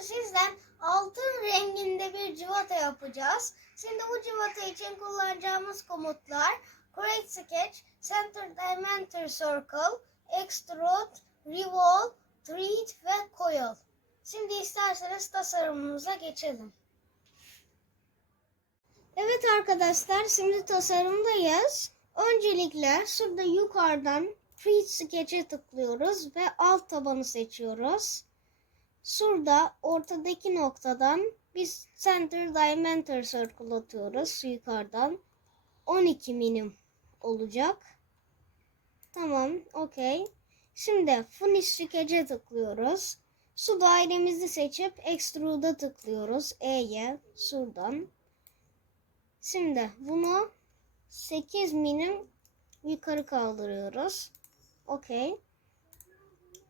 sizden altın renginde bir civata yapacağız. Şimdi bu civata için kullanacağımız komutlar Create Sketch, Center Diameter Circle, Extrude, Revolve, Treat ve Coil. Şimdi isterseniz tasarımımıza geçelim. Evet arkadaşlar şimdi tasarımdayız. Öncelikle şurada yukarıdan Treat Sketch'e tıklıyoruz ve alt tabanı seçiyoruz. Şurada ortadaki noktadan biz Center Diameter Circle atıyoruz yukarıdan. 12 milim olacak. Tamam, okey. Şimdi Finish Sketch'e tıklıyoruz. Su dairemizi seçip Extrude'a tıklıyoruz. E'ye şuradan. Şimdi bunu 8 milim yukarı kaldırıyoruz. Okey.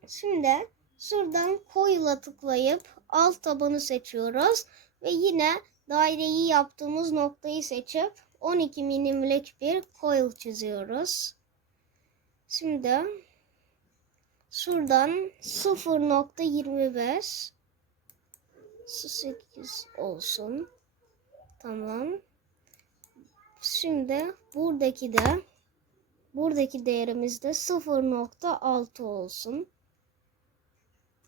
Şimdi şuradan Coil'a tıklayıp alt tabanı seçiyoruz. Ve yine daireyi yaptığımız noktayı seçip 12 milimlik bir coil çiziyoruz. Şimdi şuradan 0.25 8 olsun. Tamam. Şimdi buradaki de buradaki değerimiz de 0.6 olsun.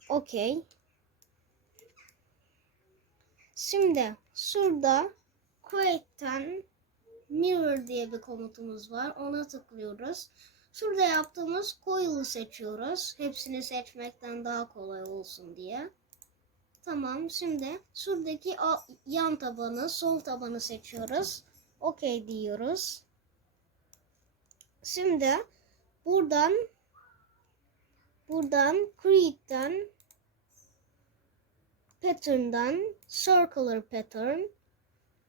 Okey. Şimdi şurada create'ten mirror diye bir komutumuz var. Ona tıklıyoruz. Şurada yaptığımız coil'ı seçiyoruz. Hepsini seçmekten daha kolay olsun diye. Tamam. Şimdi şuradaki yan tabanı, sol tabanı seçiyoruz. Okey diyoruz. Şimdi buradan buradan create'den pattern'dan circular pattern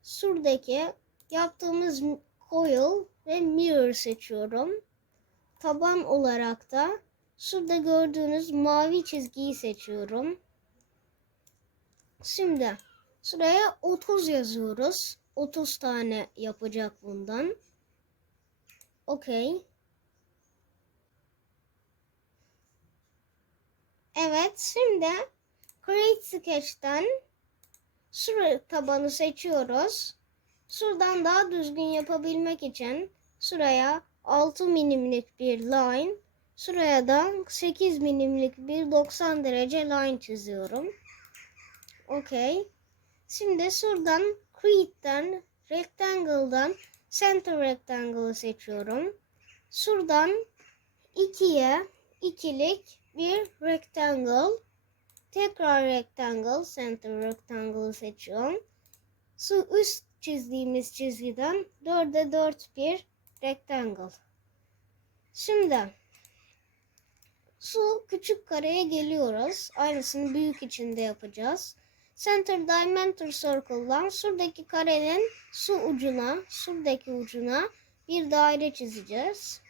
şuradaki yaptığımız coil ve mirror seçiyorum. Taban olarak da şurada gördüğünüz mavi çizgiyi seçiyorum. Şimdi şuraya 30 yazıyoruz. 30 tane yapacak bundan. Okey. Evet, şimdi Create Sketch'ten şuraya tabanı seçiyoruz. Şuradan daha düzgün yapabilmek için şuraya 6 milimlik bir line, şuraya da 8 milimlik bir 90 derece line çiziyorum. Okey. Şimdi şuradan Create'den Rectangle'dan Center Rectangle'ı seçiyorum. Şuradan 2'ye ikilik bir rectangle. Tekrar rectangle, center rectangle'ı seçiyorum. Şu üst çizdiğimiz çizgiden 4'e 4 bir rectangle. Şimdi şu küçük kareye geliyoruz. Aynısını büyük içinde yapacağız. Center Diameter Circle'dan şuradaki karenin su ucuna, şuradaki ucuna bir daire çizeceğiz.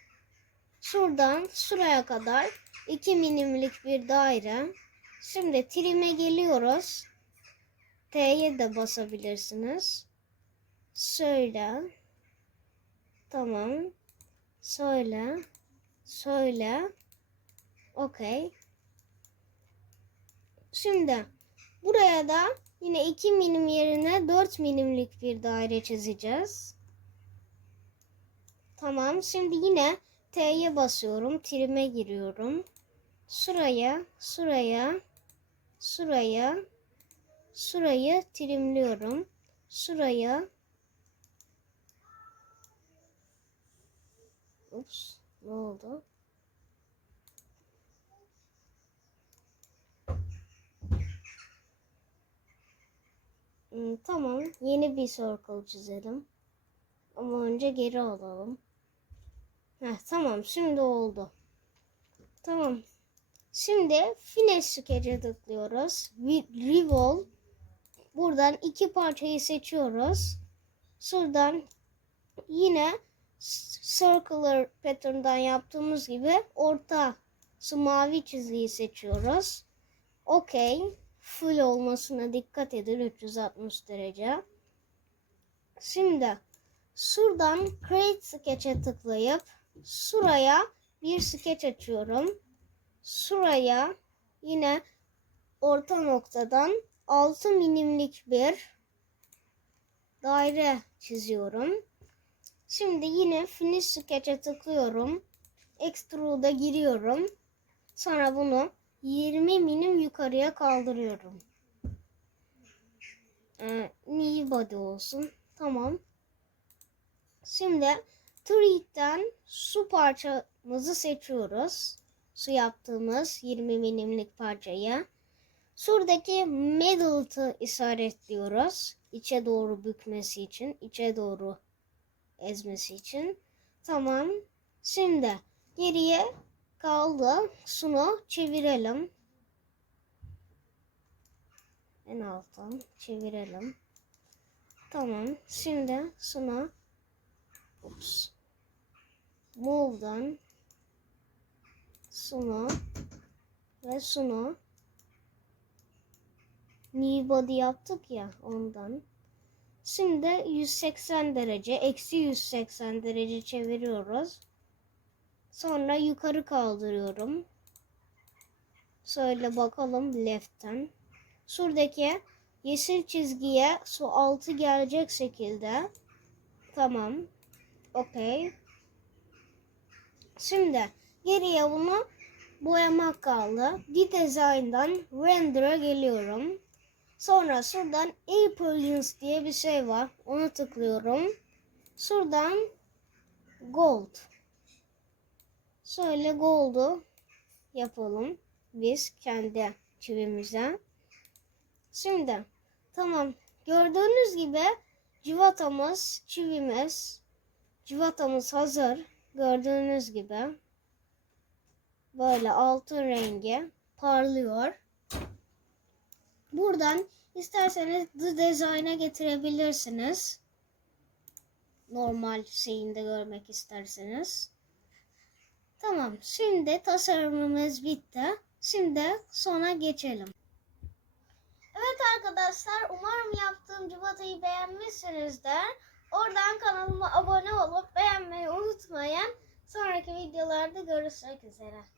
Şuradan şuraya kadar 2 milimlik bir daire. Şimdi trim'e geliyoruz. T'ye de basabilirsiniz. Şöyle. Tamam. Şöyle. Şöyle. Okey. Şimdi buraya da yine 2 milim yerine 4 milimlik bir daire çizeceğiz. Tamam. Şimdi yine T'ye basıyorum. Trim'e giriyorum. Şuraya, şuraya, şuraya, şurayı trimliyorum. Şuraya. Ups, ne oldu? Hmm, tamam, yeni bir circle çizelim. Ama önce geri alalım. Heh, tamam, şimdi oldu. Tamam. Şimdi Finish Sketch'e tıklıyoruz. Re- Revolve. Buradan iki parçayı seçiyoruz. Şuradan yine Circular Pattern'dan yaptığımız gibi orta şu mavi çizgiyi seçiyoruz. Okey. Full olmasına dikkat edin 360 derece. Şimdi şuradan Create Sketch'e tıklayıp şuraya bir sketch açıyorum. Şuraya yine orta noktadan 6 milimlik bir daire çiziyorum. Şimdi yine finish sketch'e tıklıyorum. Extrude'a giriyorum. Sonra bunu 20 milim yukarıya kaldırıyorum. Ee, knee body olsun. Tamam. Şimdi Treat'ten su parçamızı seçiyoruz. Su yaptığımız 20 milimlik parçayı. Şuradaki middle'ı işaretliyoruz. İçe doğru bükmesi için, içe doğru ezmesi için. Tamam. Şimdi geriye kaldı. Şunu çevirelim. En alttan çevirelim. Tamam. Şimdi şunu Ups. Move'dan şunu ve şunu new body yaptık ya ondan. Şimdi 180 derece, eksi 180 derece çeviriyoruz. Sonra yukarı kaldırıyorum. Şöyle bakalım left'ten. Şuradaki yeşil çizgiye su altı gelecek şekilde. Tamam. Okey. Şimdi geriye bunu boyamak kaldı. Design'dan Render'a geliyorum. Sonra şuradan Appearance diye bir şey var. Onu tıklıyorum. Şuradan Gold. Şöyle Gold'u yapalım. Biz kendi çivimize. Şimdi tamam. Gördüğünüz gibi civatamız, çivimiz, civatamız hazır. Gördüğünüz gibi. Böyle altın rengi parlıyor. Buradan isterseniz The Design'a getirebilirsiniz. Normal şeyinde görmek isterseniz. Tamam. Şimdi tasarımımız bitti. Şimdi sona geçelim. Evet arkadaşlar umarım yaptığım civatayı beğenmişsinizdir. Oradan kanalıma abone olup beğenmeyi unutmayın. Sonraki videolarda görüşmek üzere.